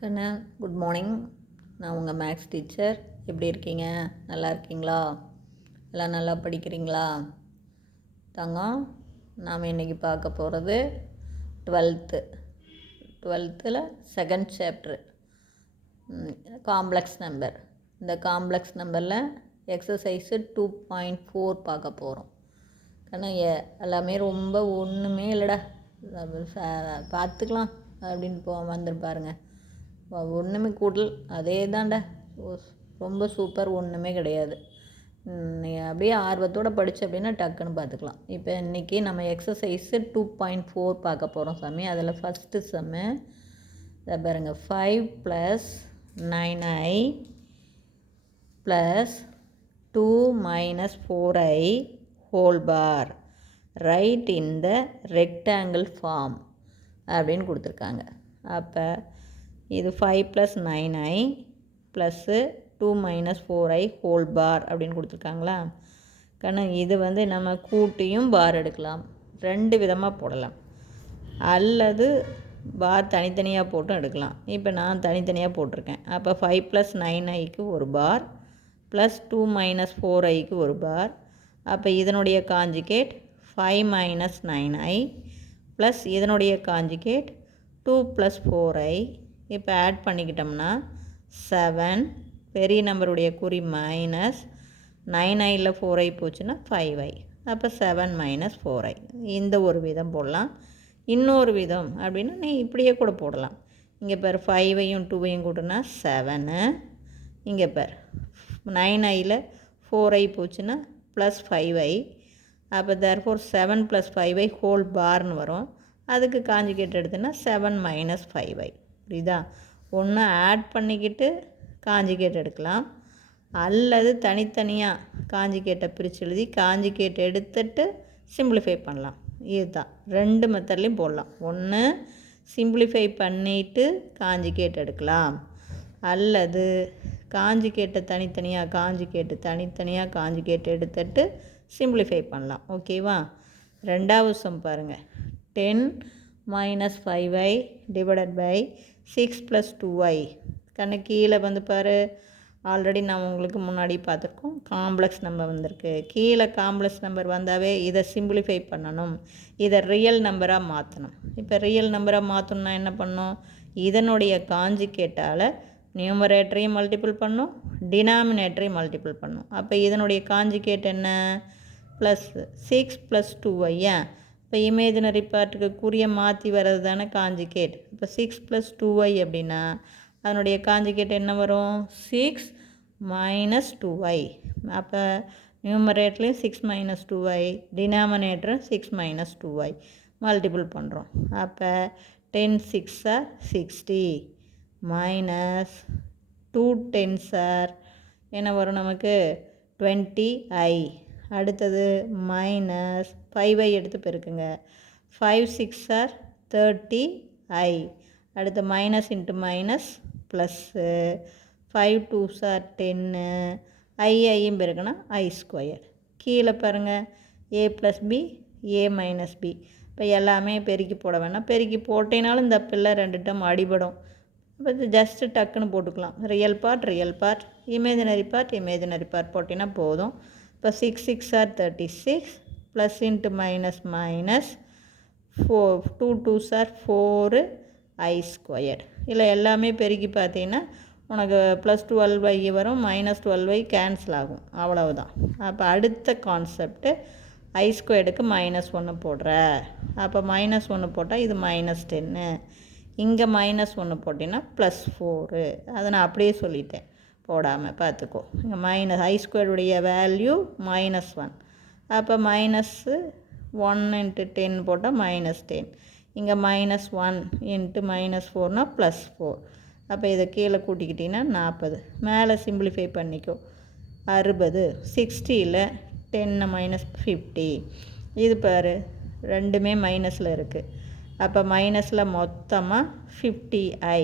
கண்ணா, good morning. நான் உங்கள் maths teacher. எப்படி இருக்கீங்க? நல்லா இருக்கீங்களா? எல்லாம் நல்லா படிக்கிறீங்களா? தங்கம், நாம் இன்றைக்கி பார்க்க போகிறது 12th second chapter complex number. இந்த காம்ப்ளெக்ஸ் நம்பரில் எக்ஸசைஸு 2.4 பார்க்க போகிறோம். கண்ணா, எல்லாமே ரொம்ப ஒன்றுமே இல்லைடா, பார்த்துக்கலாம் அப்படின்னு வந்துருப்பாருங்க. ஒன்றுமே கூட்டல் அதே தான்டா, ரொம்ப சூப்பர், ஒன்றுமே கிடையாது. அப்படியே ஆர்வத்தோடு படித்து அப்படின்னா டக்குன்னு பார்த்துக்கலாம். இப்போ இன்றைக்கி நம்ம எக்ஸசைஸு 2.4 பார்க்க போகிறோம் சாமி. அதில் ஃபஸ்ட்டு சம்மு இதை பாருங்க, 5 + 9i + 2 - 4i whole bar right in the rectangle form அப்படின்னு கொடுத்துருக்காங்க. அப்போ இது 5 + 9i + 2 - 4i ஹோல் பார் அப்படின்னு கொடுத்துருக்காங்களா கண்ணா. இது நம்ம கூட்டியும் பார் எடுக்கலாம், ரெண்டு விதமாக போடலாம், அல்லது பார் தனித்தனியாக போட்டும் எடுக்கலாம். இப்போ நான் தனித்தனியாக போட்டிருக்கேன். அப்போ 5 + 9iக்கு ஒரு பார் ப்ளஸ் 2 - 4iக்கு ஒரு பார். அப்போ இதனுடைய காஞ்சிகேட் 5 - 9i ப்ளஸ் இதனுடைய காஞ்சிகேட் 2 + 4i. இப்போ ஆட் பண்ணிக்கிட்டோம்னா 7, பெரிய நம்பருடைய குறி மைனஸ் 9iல் 4i போச்சுன்னா 5i. அப்போ 7 - 4i. இந்த ஒரு விதம் போடலாம். இன்னொரு விதம் அப்படின்னா நீ இப்படியே கூட போடலாம். இங்கே பேர் 5ஐயும் 2ஐயும் கூட்டினா 7, இங்கே பேர் 9iல் 4i போச்சுன்னா ப்ளஸ் 5i. அப்போ தேர்ஃபோர் 7 + 5i ஹோல் பார்னு வரும். அதுக்கு காஞ்சிகேட் எடுத்துன்னா 7 - 5i. புரியுதா? ஒன்று ஆட் பண்ணிக்கிட்டு காஞ்சிகேட் எடுக்கலாம், அல்லது தனித்தனியாக காஞ்சிகேட்டை பிரித்து எழுதி காஞ்சிகேட் எடுத்துட்டு சிம்பிளிஃபை பண்ணலாம். இதுதான் ரெண்டு மெத்தட்லேயும் போடலாம். ஒன்று சிம்பிளிஃபை பண்ணிவிட்டு காஞ்சிகேட் எடுக்கலாம், அல்லது காஞ்சிகேட்டை தனித்தனியாக காஞ்சிகேட் எடுத்துட்டு சிம்பிளிஃபை பண்ணலாம். ஓகேவா? ரெண்டாவது சம் பாருங்கள். 10 - 5i / 6 + 2i. கண்ணு கீழே பாரு, ஆல்ரெடி நான் உங்களுக்கு முன்னாடி பார்த்துருக்கோம். காம்ப்ளெக்ஸ் நம்பர் வந்திருக்கு. கீழே காம்ப்ளெக்ஸ் நம்பர் வந்தாவே இதை சிம்பிளிஃபை பண்ணணும், இதை ரியல் நம்பராக மாற்றணும். இப்போ ரியல் நம்பராக மாற்றணும்னா என்ன பண்ணணும்? இதனுடைய காஞ்சிகேட்டால் நியூமரேட்டரையும் மல்டிபிள் பண்ணும், டினாமினேட்டரையும் மல்டிபிள் பண்ணும். அப்போ இதனுடைய காஞ்சிகேட் என்ன? Plus 6 + 2i. இப்போ இமேஜினரி பார்ட்டுக்கு குறிய மாற்றி வர்றது தானே காஞ்சிகேட். இப்போ 6 + 2i அப்படின்னா அதனுடைய காஞ்சிகேட் என்ன வரும்? 6 - 2i. அப்போ நியூமரேட்டர்லேயும் 6 - 2i, டினாமினேட்டரும் 6 - 2i மல்டிபிள் பண்ணுறோம். அப்போ 10 × 6 = 60 மைனஸ் 2 10s என்ன வரும் நமக்கு? 20i. அடுத்தது மைனஸ் 5i எடுத்து பெருக்குங்க. 5 × 6 = 30i. அடுத்து minus into minus plus 5 2s = 10, ஐயும் பெருக்குனா i². கீழே பாருங்கள், a + b a - b. இப்போ எல்லாமே பெருக்கி போட வேணாம், பெருக்கி போட்டேனாலும் இந்த பிள்ளை 2 டம் அடிபடும். இப்போ இது ஜஸ்ட்டு டக்குன்னு போட்டுக்கலாம். ரியல் பார்ட், இமேஜினரி பார்ட் போட்டிங்கன்னா போதும். இப்போ 6 × 6 = 36 plus into minus minus 2 2s = 4i². இல்லை எல்லாமே பெருக்கி பார்த்தீங்கன்னா உனக்கு ப்ளஸ் 12i வரும், மைனஸ் 12i கேன்சல் ஆகும், அவ்வளவுதான். அப்போ அடுத்த கான்செப்ட்டு i²க்கு -1 போடுற. அப்போ -1 போட்டால் இது -10, இங்கே -1 போட்டிங்கன்னா +4. அதை நான் அப்படியே சொல்லிட்டேன், போடாமல் பார்த்துக்கோ. இங்கே i² வேல்யூ -1. அப்போ -1 × 10 போட்டால் -10. இங்கே -1 × -4 +4. அப்போ இதை கீழே கூட்டிக்கிட்டிங்கன்னா 40. மேலே சிம்பிளிஃபை பண்ணிக்கோ. 60 60ல் 10 - 50. இது பாரு, ரெண்டுமே மைனஸில் இருக்குது. அப்போ மைனஸில் மொத்தமாக 50i.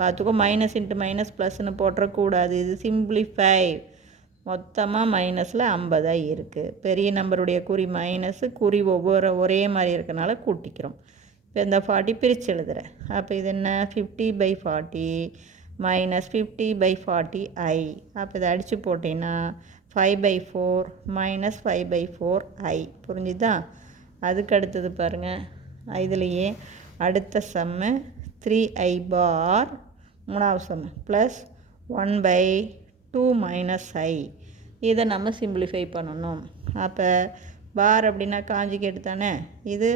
பார்த்துக்கோ, மைனஸ் இன்ட்டு மைனஸ் ப்ளஸ்ன்னு போட்டுறக்கூடாது, இது சிம்பிளிஃபை. மொத்தமாக மைனஸில் 50i இருக்குது. பெரிய நம்பருடைய குறி மைனஸு, குறி ஒரே மாதிரி இருக்கனால கூட்டிக்கிறோம். இப்போ இந்த 40 பிரித்து எழுதுகிறேன். அப்போ இது என்ன 50/40 மைனஸ் 50/40i. அப்போ இதை அடித்து போட்டிங்கன்னா 5/4 மைனஸ் 5/4i. புரிஞ்சுதா? அதுக்கு அடுத்தது பாருங்கள், இதுலேயே அடுத்த சம்மு 3i பார், மூணாவது சம்மு ப்ளஸ் 1/2 மைனஸ் i. இதை நம்ம சிம்பிளிஃபை பண்ணணும். அப்போ பார் அப்படின்னா காஞ்சிகேட் தானே, இது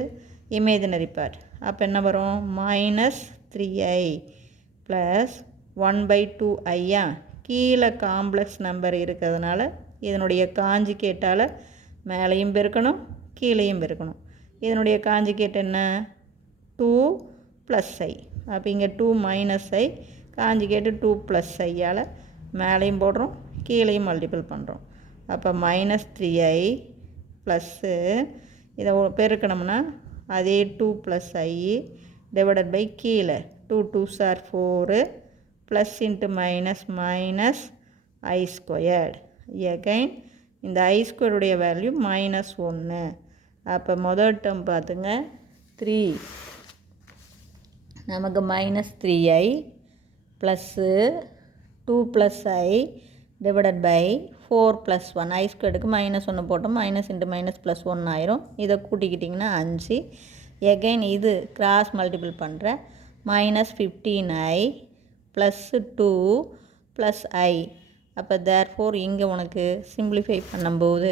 இமேஜினரி பார்ட். அப்போ என்ன வரும், மைனஸ் 3i ப்ளஸ் 1/2i. கீழே காம்ப்ளெக்ஸ் நம்பர் இருக்கிறதுனால இதனுடைய காஞ்சிகேட்டால் மேலேயும் பெருக்கணும் கீழேயும் பெருக்கணும். இதனுடைய காஞ்சிகேட் என்ன, 2 + i. அப்போ இங்கே 2 - i, காஞ்சிகேட்டு 2 + i-யால் மேலேயும் போடுறோம் கீழேயும் மல்டிபிள் பண்ணுறோம். அப்போ மைனஸ் 3i ப்ளஸ்ஸு இதை பெருக்கணும்னா அதே 2 + i டிவைடட் பை கீழே 2 2s are 4 plus into minus minus i². Again இந்த i² வேல்யூ -1. அப்போ முதல் டேர்ம் பார்த்துங்க 3, நமக்கு -3i plus 2 + i divided by 4 + 1. i²க்கு -1 போட்டோம், மைனஸ் இன்ட்டு மைனஸ் ப்ளஸ் 1 ஆயிரும். இதை கூட்டிக்கிட்டிங்கன்னா 5. எகைன் இது கிராஸ் மல்டிபிள் பண்ணுற -15i ப்ளஸ்ஸு 2 + i. அப்போ தேர்ஃபோர் இங்கே உனக்கு சிம்பிளிஃபை பண்ணும்போது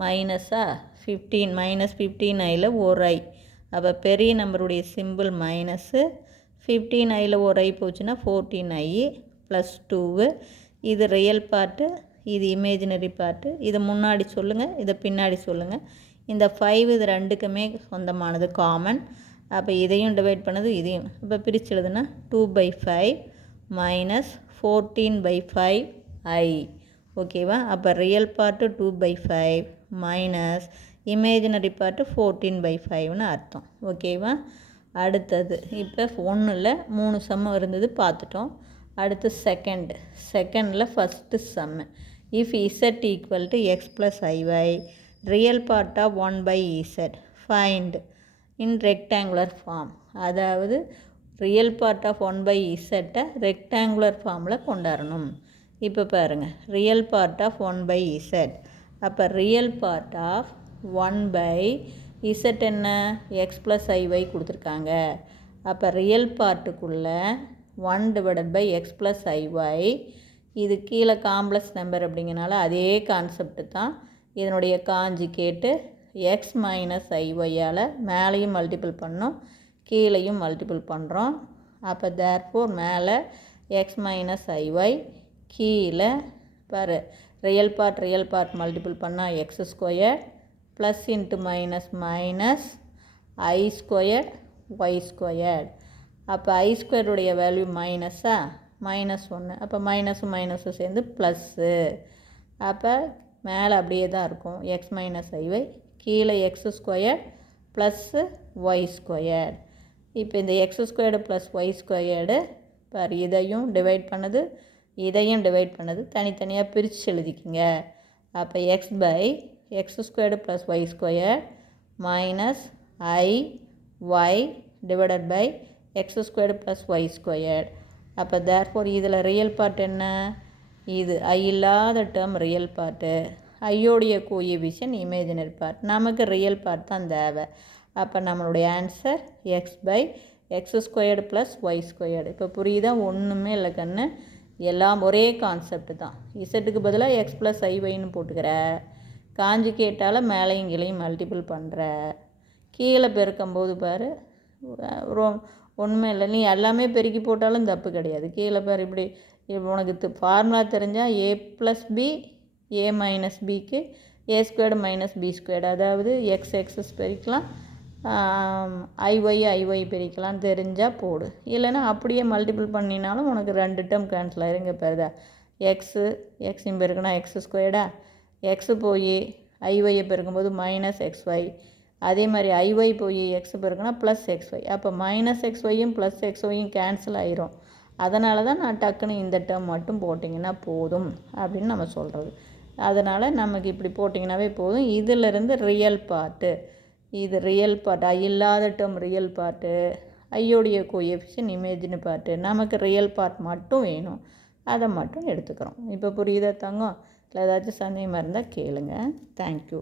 -15iல் ஒரு i. அப்போ பெரிய நம்பருடைய சிம்பிள் மைனஸு, 15iல் ஒரு i போச்சுன்னா 14i ப்ளஸ் 2. இது ரியல் பார்ட்டு, இது இமேஜினரி பார்ட்டு. இதை முன்னாடி சொல்லுங்கள், இதை பின்னாடி சொல்லுங்கள். இந்த 5 இது ரெண்டுக்குமே சொந்தமானது, காமன். அப்போ இதையும் டிவைட் பண்ணது இதையும். இப்போ பிரித்து எழுதுனா 2/5 மைனஸ் 14/5i. ஓகேவா? அப்போ real part 2/5 minus imaginary part 14/5ன்னு அர்த்தம். ஓகேவா? அடுத்தது இப்போ 1ல் 3 சம்மு இருந்தது பார்த்துட்டோம். அடுத்து செகண்டில் first sum. If z equal to x + iy, real part of 1/z find in rectangular form. அதாவது real part of 1/z rectangular ஃபார்மில் கொண்டாடணும். இப்போ பாருங்கள், ரியல் பார்ட் ஆஃப் 1/z. அப்போ ரியல் பார்ட் ஆஃப் 1/z என்ன, x + iy கொடுத்துருக்காங்க. அப்போ real பார்ட்டுக்குள்ளே 1 / x + iy. இது கீழே காம்ப்ளெக்ஸ் நம்பர் அப்படிங்கிறனால அதே கான்செப்ட் தான். இதனுடைய காஞ்சிகேட்டு x - iy-யால் மேலேயும் மல்டிபிள் பண்ணோம் கீழேயும் மல்டிபிள் பண்ணுறோம். அப்போ தேர்ஃபோர் மேலே x - iy, கீழே பாரு ரியல் பார்ட் மல்டிபிள் பண்ணால் x² plus into minus minus i² y². அப்போ i² வேல்யூ மைனஸா, -1. அப்போ மைனஸும் சேர்ந்து ப்ளஸ்ஸு. அப்போ மேலே அப்படியே தான் இருக்கும் x - iy, கீழே x² ப்ளஸ்ஸு y². இப்போ இந்த x² ப்ளஸ் y² பார், இதையும் டிவைட் பண்ணுது இதையும் டிவைட் பண்ணுது, தனித்தனியாக பிரித்து எழுதிக்கிங்க. அப்போ x/x² plus y² minus iy divided by x² plus y². அப்போ தேர்ஃபோர் இதில் ரியல் பார்ட் என்ன, இது i இல்லாத டேர்ம் ரியல் பார்ட்டு, ஐயோடைய கோஎஃபிஷியன்ட் இமேஜினரி பார்ட். நமக்கு ரியல் பார்ட் தான் தேவை. அப்போ நம்மளுடைய ஆன்சர் x/x² ப்ளஸ் y². இப்போ புரியுதா? ஒன்றுமே இல்லை கண்ணு, எல்லாம் ஒரே கான்செப்ட் தான். இசட்டுக்கு பதிலாக x + iy-ன்னு போட்டுக்கிற, காஞ்சிகேட்டால் மேலையும் கீழையும் மல்டிபிள் பண்ணுற, கீழே பெருக்கும்போது பாரு ஒன்றுமே இல்லை, நீ எல்லாமே பெருக்கி போட்டாலும் தப்பு கிடையாது. கீழே பாரு இப்படி உனக்கு ஃபார்முலா தெரிஞ்சால் a + b a - bக்கு a² - b², அதாவது x பெருக்கலாம், iy பிரிக்கலாம்னு தெரிஞ்சால் போடு. இல்லைன்னா அப்படியே மல்டிபிள் பண்ணினாலும் உனக்கு 2 டேர்ம் கேன்சல் ஆயிருங்க. பெருதா எக்ஸையும் பெருக்குனா x², எக்ஸு போய் ஐஒய்யை பெருக்கும்போது -xy, அதே மாதிரி ஐஒய் போய் எக்ஸ் பெருக்குனா +xy. அப்போ -xyயும் +xyயும் கேன்சல் ஆயிரும். அதனால தான் நான் டக்குன்னு இந்த டேர்ம் மட்டும் போட்டிங்கன்னா போதும் அப்படின்னு நம்ம சொல்கிறது. அதனால் நமக்கு இப்படி போட்டிங்கனாவே போதும். இதிலிருந்து ரியல் பார்ட்டு இது ரியல் பார்ட், ஐ இல்லாத டேர்ம் ரியல் பார்ட்டு, ஐயோடைய கோஎஃபிஷியன்ட் இமேஜின் பார்ட்டு. நமக்கு ரியல் பார்ட் மட்டும் வேணும், அதை மட்டும் எடுத்துக்கிறோம். இப்போ புரியுதா தங்கம்? இல்லை ஏதாச்சும் சந்தேகமாக இருந்தால் கேளுங்க. தேங்க்யூ.